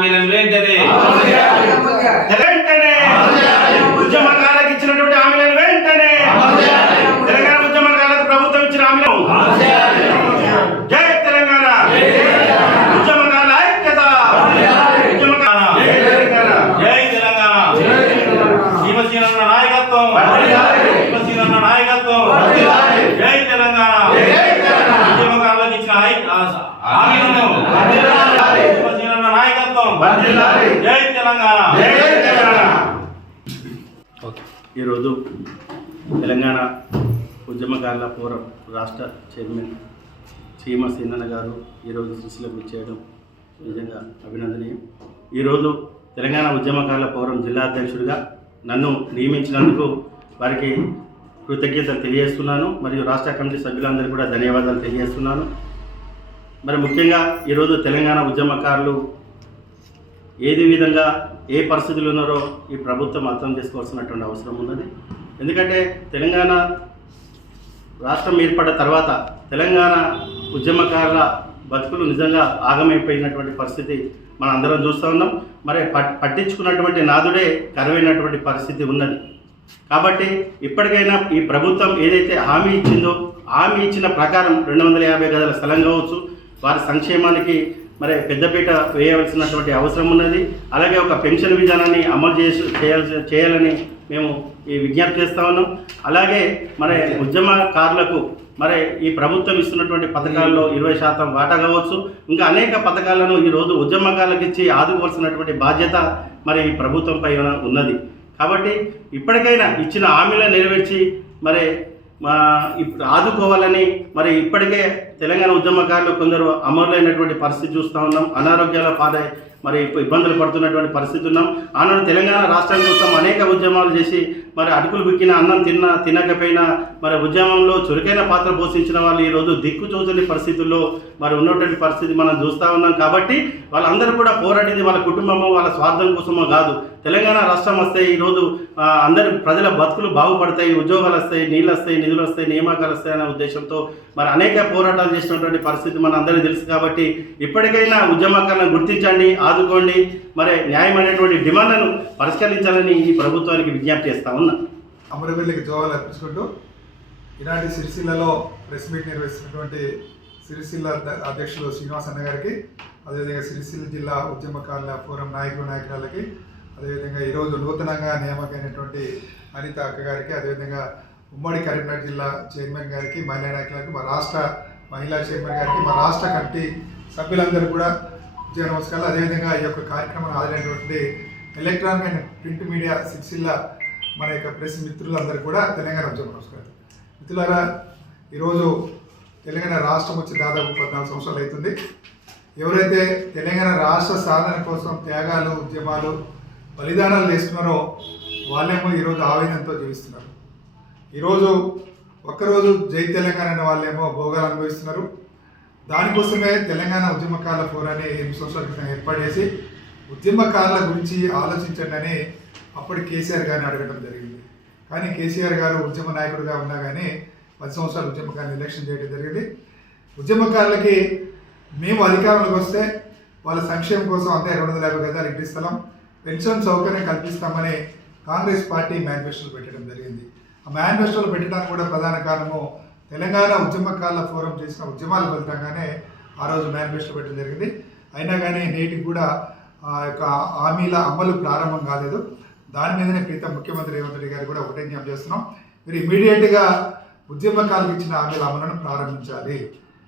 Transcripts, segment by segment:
హామీలను వెంటనే. వెంటనే. ఉద్యమకాలకు ఇచ్చినటువంటి హామీలను వెంటనే. తెలంగాణ ఉద్యమకాలకు ప్రభుత్వం ఇచ్చిన హామీలను జై తెలంగాణ. ఉద్యమకాల ఐక్యత. ఉద్యమకాల జై తెలంగాణ. జై నాయకత్వం. శివసీనన్న నాయకత్వం. జై తెలంగాణ. ఉద్యమకారులకు ఇచ్చిన హామీలను జై తెలంగాణ. జై తెలంగాణ. ఈరోజు తెలంగాణ ఉద్యమకారుల ఫోరం రాష్ట్ర చైర్మన్ చీమ సీనన్న గారు ఈరోజు శిశులకు ఇచ్చేయడం నిజంగా అభినందనీయం. ఈరోజు తెలంగాణ ఉద్యమకారుల ఫోరం జిల్లా అధ్యక్షుడిగా నన్ను నియమించినందుకు వారికి కృతజ్ఞతలు తెలియజేస్తున్నాను. మరియు రాష్ట్ర కమిటీ సభ్యులందరికీ కూడా ధన్యవాదాలు తెలియజేస్తున్నాను. మరి ముఖ్యంగా ఈరోజు తెలంగాణ ఉద్యమకారులు ఏది విధంగా ఏ పరిస్థితులు ఉన్నారో ఈ ప్రభుత్వం అర్థం చేసుకోవాల్సినటువంటి అవసరం ఉన్నది. ఎందుకంటే తెలంగాణ రాష్ట్రం ఏర్పడిన తర్వాత తెలంగాణ ఉద్యమకారుల బతుకులు నిజంగా ఆగమైపోయినటువంటి పరిస్థితి మనం అందరం చూస్తూ ఉన్నాం. మరి పట్ పట్టించుకున్నటువంటి నాదుడే కరువైనటువంటి పరిస్థితి ఉన్నది. కాబట్టి ఇప్పటికైనా ఈ ప్రభుత్వం ఏదైతే హామీ ఇచ్చిందో హామీ ఇచ్చిన ప్రకారం రెండు వందల యాభై గదుల స్థలం కావచ్చు వారి సంక్షేమానికి మరి పెద్దపీట వేయవలసినటువంటి అవసరం ఉన్నది. అలాగే ఒక పెన్షన్ విధానాన్ని అమలు చేసి చేయాల్సి చేయాలని మేము ఈ విజ్ఞప్తి చేస్తా ఉన్నాం. అలాగే మరి ఉద్యమకారులకు మరి ఈ ప్రభుత్వం ఇస్తున్నటువంటి పథకాల్లో ఇరవై శాతం వాటా కావచ్చు. ఇంకా అనేక పథకాలను ఈరోజు ఉద్యమకారులకు ఇచ్చి ఆదుకోవాల్సినటువంటి బాధ్యత మరి ఈ ప్రభుత్వంపై ఉన్నది. కాబట్టి ఇప్పటికైనా ఇచ్చిన హామీలను నెరవేర్చి మరి మా ఇప్పుడు ఆదుకోవాలని మరి ఇప్పటికే తెలంగాణ ఉద్యమకారులు కొందరు అమరులైనటువంటి పరిస్థితి చూస్తూ ఉన్నాం. అనారోగ్యాల పాలై మరి ఇబ్బందులు పడుతున్నటువంటి పరిస్థితి ఉన్నాం. ఆనాడు తెలంగాణ రాష్ట్రం కోసం అనేక ఉద్యమాలు చేసి మరి అటుకులు బిక్కిన అన్నం తిన్న తినకపోయినా మరి ఉద్యమంలో చురుకైన పాత్ర పోషించిన వాళ్ళు ఈరోజు దిక్కు చూచని పరిస్థితుల్లో మరి ఉన్నటువంటి పరిస్థితి మనం చూస్తూ ఉన్నాం. కాబట్టి వాళ్ళందరూ కూడా పోరాడింది వాళ్ళ కుటుంబము వాళ్ళ స్వార్థం కోసమో కాదు. తెలంగాణ రాష్ట్రం వస్తే ఈరోజు అందరి ప్రజల బతుకులు బాగుపడతాయి. ఉద్యోగాలు వస్తాయి నీళ్ళు వస్తాయి నిధులు వస్తాయి నియామకాలు వస్తాయి అనే ఉద్దేశంతో మరి అనేక పోరాటాలు చేసినటువంటి పరిస్థితి మన అందరికీ తెలుసు కాబట్టి ఇప్పటికైనా ఉద్యమకాలను గుర్తించండి ఆదుకోండి. మరి న్యాయమైనటువంటి డిమాండ్లను పరిష్కరించాలని ఈ ప్రభుత్వానికి విజ్ఞప్తి చేస్తా ఉన్నా. అమరవీళ్ళకి జోహాలు అర్పించుకుంటూ ఈనాటి సిరిసిల్లలో ప్రెస్ మీట్ నిర్వహిస్తున్నటువంటి సిరిసిల్ల అధ్యక్షులు శ్రీనివాస్ అన్న గారికి అదేవిధంగా సిరిసిల్ల జిల్లా ఉద్యమకారుల ఫోరం నాయకులు నాయకురాలకి అదేవిధంగా ఈరోజు నూతనంగా నియామకమైనటువంటి అనిత అక్క గారికి అదేవిధంగా ఉమ్మడి కరీంనగర్ జిల్లా చైర్మన్ గారికి మహిళా నాయకులకు మా రాష్ట్ర మహిళా చైర్మన్ గారికి మా రాష్ట్ర కమిటీ సభ్యులందరూ కూడా విజయ నమస్కారాలు. అదేవిధంగా ఈ యొక్క కార్యక్రమం ఆదరైనటువంటి electronic and print media Sircilla మన యొక్క ప్రెస్ మిత్రులందరూ కూడా తెలంగాణ ఉద్యమ నమస్కారం. మిత్రులారా ఈరోజు తెలంగాణ రాష్ట్రం వచ్చి దాదాపు పద్నాలుగు సంవత్సరాలు అవుతుంది. ఎవరైతే తెలంగాణ రాష్ట్ర సాధన కోసం త్యాగాలు ఉద్యమాలు బలిదానాలు చేస్తున్నారో వాళ్ళేమో ఈరోజు ఆవేదనతో జీవిస్తున్నారు. ఈరోజు ఒక్కరోజు జై తెలంగాణ అనే వాళ్ళేమో భోగాలు అనుభవిస్తున్నారు. దానికోసమే తెలంగాణ ఉద్యమకారుల ఫోరాన్ని ఎనిమిది ఏర్పాటు చేసి ఉద్యమకారుల గురించి ఆలోచించండి అని అప్పటి కేసీఆర్ గారిని అడగడం జరిగింది. కానీ కేసీఆర్ గారు ఉద్యమ నాయకుడిగా ఉన్నా కానీ పది సంవత్సరాలు ఉద్యమకారులు ఎలక్షన్ చేయడం జరిగింది. ఉద్యమకారులకి మేము అధికారంలోకి వస్తే వాళ్ళ సంక్షేమం కోసం అంతే రెండు వందల యాభై గజాలు ఇంటి స్థలం పెన్షన్ సౌకర్యం కల్పిస్తామని కాంగ్రెస్ పార్టీ మేనిఫెస్టోలో పెట్టడం జరిగింది. మేనిఫెస్టోలు పెట్టడానికి కూడా ప్రధాన కారణము తెలంగాణ ఉద్యమకాల ఫోరం చేసిన ఉద్యమాల ఫలితంగానే ఆ రోజు మేనిఫెస్టో పెట్టడం జరిగింది. అయినా కానీ నేటికి కూడా ఆ యొక్క హామీల అమలు ప్రారంభం కాలేదు. దాని మీదనే ప్రీతం ముఖ్యమంత్రి రేవంత్ రెడ్డి గారు కూడా ఒకటే జ్ఞాపం చేస్తున్నాం. మీరు ఇమీడియట్గా ఉద్యమకాలకు ఇచ్చిన హామీల అమలును ప్రారంభించాలి.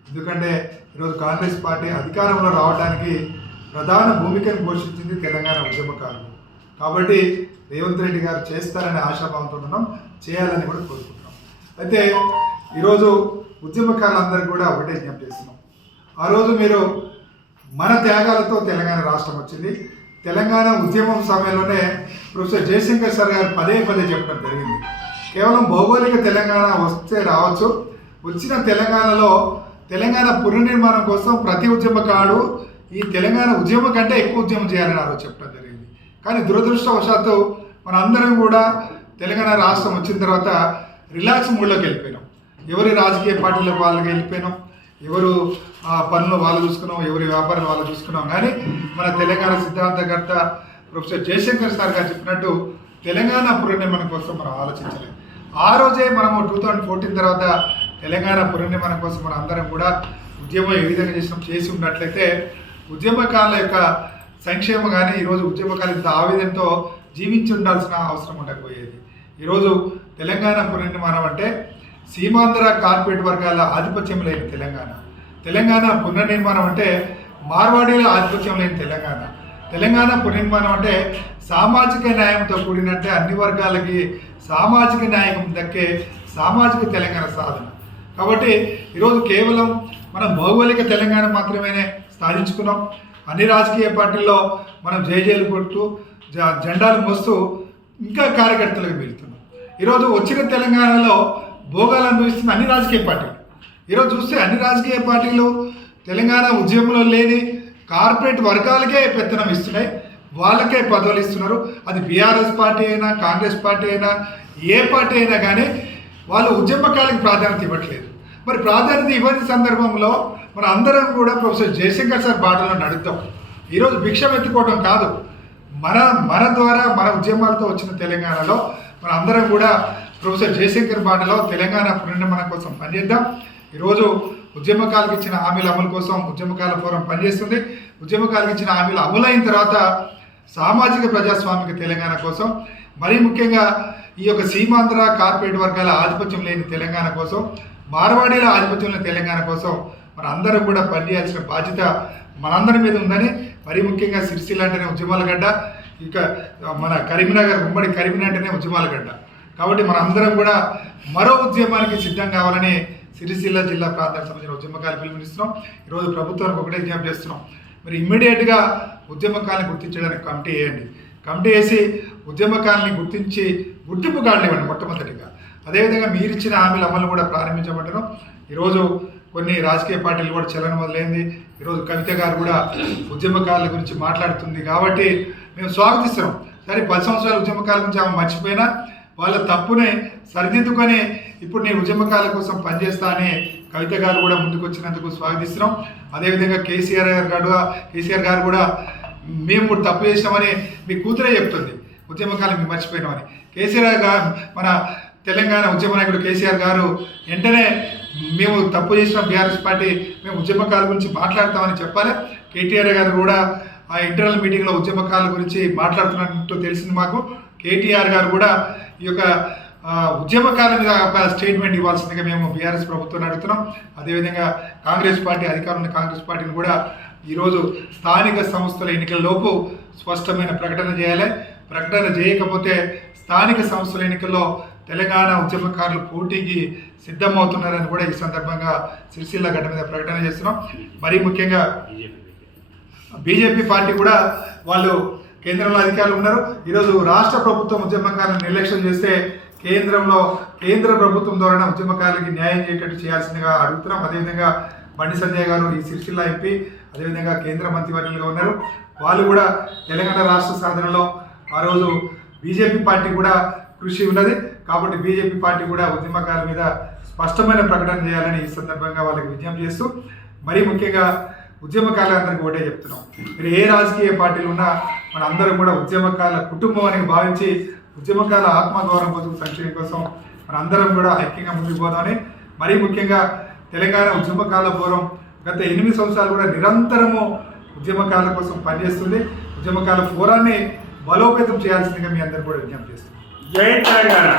ఎందుకంటే ఈరోజు కాంగ్రెస్ పార్టీ అధికారంలో రావడానికి ప్రధాన భూమికను పోషించింది తెలంగాణ ఉద్యమకారులు. కాబట్టి రేవంత్ రెడ్డి గారు చేస్తారనే ఆశాభావంతో ఉన్నాం. చేయాలని కూడా కోరుకుంటున్నాం. అయితే ఈరోజు ఉద్యమకారులందరికీ కూడా ఒకటే జ్ఞాపం చేస్తున్నాం. ఆ రోజు మీరు మన త్యాగాలతో తెలంగాణ రాష్ట్రం వచ్చింది. తెలంగాణ ఉద్యమం సమయంలోనే ప్రొఫెసర్ జయశంకర్ సార్ గారు పదే పదే చెప్పడం జరిగింది. కేవలం భౌగోళిక తెలంగాణ వస్తే రావచ్చు. వచ్చిన తెలంగాణలో తెలంగాణ పునర్నిర్మాణం కోసం ప్రతి ఉద్యమకారుడు ఈ తెలంగాణ ఉద్యమం కంటే ఎక్కువ ఉద్యమం చేయాలని ఆ రోజు చెప్పడం జరిగింది. కానీ దురదృష్టవశాత్తు మన అందరం కూడా తెలంగాణ రాష్ట్రం వచ్చిన తర్వాత రిలాక్స్ మూడ్లోకి వెళ్ళిపోయినాం. ఎవరి రాజకీయ పార్టీలకు వాళ్ళకి వెళ్ళిపోయినాం. ఎవరు ఆ, పనులు వాళ్ళు చూసుకున్నాం ఎవరి వ్యాపారం వాళ్ళు చూసుకున్నాం. కానీ మన తెలంగాణ సిద్ధాంతకర్త ప్రొఫెసర్ జయశంకర్ సార్ గారు చెప్పినట్టు తెలంగాణ పునర్నిర్మాణం కోసం మనం ఆలోచించలేదు. ఆ రోజే మనము టూ థౌజండ్ ఫోర్టీన్ తర్వాత తెలంగాణ పునర్నిర్మాణం కోసం మనం అందరం కూడా ఉద్యమం ఏ విధంగా చేసినాం చేసి ఉన్నట్లయితే ఉద్యమకాల యొక్క సంక్షేమం కానీ ఈరోజు ఉద్యమకాలు ఇంత ఆవేదనతో జీవించి ఉండాల్సిన అవసరం ఉండకపోయేది. ఈరోజు తెలంగాణ పునర్నిర్మాణం అంటే సీమాంధ్ర కార్పొరేట్ వర్గాల ఆధిపత్యం లేని తెలంగాణ. తెలంగాణ పునర్నిర్మాణం అంటే మార్వాడీల ఆధిపత్యం లేని తెలంగాణ. తెలంగాణ పునర్నిర్మాణం అంటే సామాజిక న్యాయంతో కూడినట్టే అన్ని వర్గాలకి సామాజిక న్యాయం దక్కే సామాజిక తెలంగాణ సాధన. కాబట్టి ఈరోజు కేవలం మనం భౌగోళిక తెలంగాణ మాత్రమేనే సాధించుకున్నాం. అన్ని రాజకీయ పార్టీల్లో మనం జయజయలు కొడుతూ జ- జెండాలు మోస్తూ ఇంకా కార్యకర్తలకు వెళ్తున్నాం ఈరోజు వచ్చిన తెలంగాణలో భోగాలు అనుభవిస్తున్న అన్ని రాజకీయ పార్టీలు. ఈరోజు చూస్తే అన్ని రాజకీయ పార్టీలు తెలంగాణ ఉద్యమంలో లేని కార్పొరేట్ వర్గాలకే పెత్తనం ఇస్తున్నాయి. వాళ్ళకే పదవులు ఇస్తున్నారు. అది బీఆర్ఎస్ పార్టీ అయినా కాంగ్రెస్ పార్టీ అయినా ఏ పార్టీ అయినా కానీ వాళ్ళు ఉద్యమకాలకు ప్రాధాన్యత ఇవ్వట్లేదు. మరి ప్రాధాన్యత ఇవ్వని సందర్భంలో మన అందరం కూడా ప్రొఫెసర్ జయశంకర్ సార్ బాటలో నడుద్దాం. ఈరోజు భిక్షం ఎత్తుకోవడం కాదు. మన మన ద్వారా మన ఉద్యమాలతో వచ్చిన తెలంగాణలో మన అందరం కూడా ప్రొఫెసర్ జయశంకర్ బాటలో తెలంగాణ పునర్నిర్మాణం కోసం పనిచేద్దాం. ఈరోజు ఉద్యమకాలకు ఇచ్చిన హామీల అమలు కోసం ఉద్యమకాల ఫోరం పనిచేస్తుంది. ఉద్యమకాలకు ఇచ్చిన హామీలు అమలైన తర్వాత సామాజిక ప్రజాస్వామిక తెలంగాణ కోసం మరీ ముఖ్యంగా ఈ యొక్క సీమాంధ్ర కార్పొరేట్ వర్గాల ఆధిపత్యం లేని తెలంగాణ కోసం మార్వాడీల ఆధిపత్యం లేని తెలంగాణ కోసం మన అందరం కూడా పనిచేయాల్సిన బాధ్యత మనందరి మీద ఉందని మరీ ముఖ్యంగా సిరిసిల్ల అంటేనే ఉద్యమాల గడ్డ ఇక మన కరీంనగర్ ఉమ్మడి కరీంనగర్ అంటేనే ఉద్యమాల గడ్డ. కాబట్టి మన అందరం కూడా మరో ఉద్యమానికి సిద్ధం కావాలని సిరిసిల్ల జిల్లా ప్రాంతానికి సంబంధించిన ఉద్యమకాలు పిలుపునిస్తున్నాం. ఈరోజు ప్రభుత్వానికి ఒకటే విజ్ఞప్తి చేస్తున్నాం. మరి ఇమ్మీడియట్గా ఉద్యమకాలను గుర్తించడానికి కమిటీ వేయండి. కమిటీ వేసి ఉద్యమకాలని గుర్తించి గుర్తింపు కార్డులు ఇవ్వండి మొట్టమొదటిగా. అదేవిధంగా మీరిచ్చిన హామీల అమలు కూడా ప్రారంభించబడ్డను. ఈరోజు కొన్ని రాజకీయ పార్టీలు కూడా చలనం మొదలైంది ఈరోజు కవిత గారు కూడా ఉద్యమకారుల గురించి మాట్లాడుతుంది కాబట్టి మేము స్వాగతిస్తున్నాం. సరే పది సంవత్సరాల ఉద్యమకాల గురించి ఆమె మర్చిపోయినా వాళ్ళ తప్పుని సరిదిద్దుకొని ఇప్పుడు నేను ఉద్యమకాల కోసం పనిచేస్తా అని కవిత గారు కూడా ముందుకు వచ్చినందుకు స్వాగతిస్తున్నాం. అదేవిధంగా కేసీఆర్ గారు కేసీఆర్ గారు కూడా మేము కూడా తప్పు చేసినామని మీ కూతురే చెప్తుంది. ఉద్యమకాలం మేము మర్చిపోయినామని. కేసీఆర్ గారు మన తెలంగాణ ఉద్యమ నాయకుడు కేసీఆర్ గారు వెంటనే మేము తప్పు చేసిన బీఆర్ఎస్ పార్టీ మేము ఉద్యమకాల గురించి మాట్లాడతామని చెప్పాలి. కేటీఆర్ గారు కూడా ఆ ఇంటర్నల్ మీటింగ్లో ఉద్యమకాల గురించి మాట్లాడుతున్నట్టు తెలిసింది మాకు. కేటీఆర్ గారు కూడా ఈ యొక్క ఉద్యమకాల మీద స్టేట్మెంట్ ఇవ్వాల్సిందిగా మేము బీఆర్ఎస్ ప్రభుత్వాన్ని అడుగుతున్నాం. అదేవిధంగా కాంగ్రెస్ పార్టీ అధికారంలో కాంగ్రెస్ పార్టీని కూడా ఈరోజు స్థానిక సంస్థల ఎన్నికలలోపు స్పష్టమైన ప్రకటన చేయాలి. ప్రకటన చేయకపోతే స్థానిక సంస్థల ఎన్నికల్లో తెలంగాణ ఉద్యమకారులు పోటీకి సిద్ధమవుతున్నారని కూడా ఈ సందర్భంగా సిరిసిల్ల గడ్డ మీద ప్రకటన చేస్తున్నాం. మరీ ముఖ్యంగా బీజేపీ పార్టీ కూడా వాళ్ళు కేంద్రంలో అధికారులు ఉన్నారు. ఈరోజు రాష్ట్ర ప్రభుత్వం ఉద్యమకారులను నిర్లక్ష్యం చేస్తే కేంద్రంలో కేంద్ర ప్రభుత్వం ద్వారా ఉద్యమకారులకి న్యాయం చేయటట్టు చేయాల్సిందిగా అడుగుతున్నాం. అదేవిధంగా బండి సంజయ్ గారు ఈ సిరిసిల్ల ఎంపీ అదేవిధంగా కేంద్ర మంత్రివర్యులుగా ఉన్నారు. వాళ్ళు కూడా తెలంగాణ రాష్ట్ర సాధనలో ఆ రోజు బీజేపీ పార్టీ కూడా కృషి ఉన్నది. కాబట్టి బీజేపీ పార్టీ కూడా ఉద్యమకారుల మీద స్పష్టమైన ప్రకటన చేయాలని ఈ సందర్భంగా వాళ్ళకి విజ్ఞప్తి చేస్తూ మరీ ముఖ్యంగా ఉద్యమకారులందరికీ ఒకటే చెప్తున్నాం. మీరు ఏ రాజకీయ పార్టీలు ఉన్నా మన అందరం కూడా ఉద్యమకాల కుటుంబం అని భావించి ఉద్యమకాల ఆత్మగౌరవం కోసం సంక్షేమం కోసం మనందరం కూడా ఐక్యంగా ముందుకు పోదామని మరీ ముఖ్యంగా తెలంగాణ ఉద్యమకాల పూర్వం గత ఎనిమిది సంవత్సరాలు కూడా నిరంతరము ఉద్యమకాల కోసం పనిచేస్తుంది. ఉద్యమకాల ఫోరాన్ని బలోపేతం చేయాల్సిందిగా మీ అందరికీ కూడా విజ్ఞప్తి చేస్తుంది జై తెలంగాణ.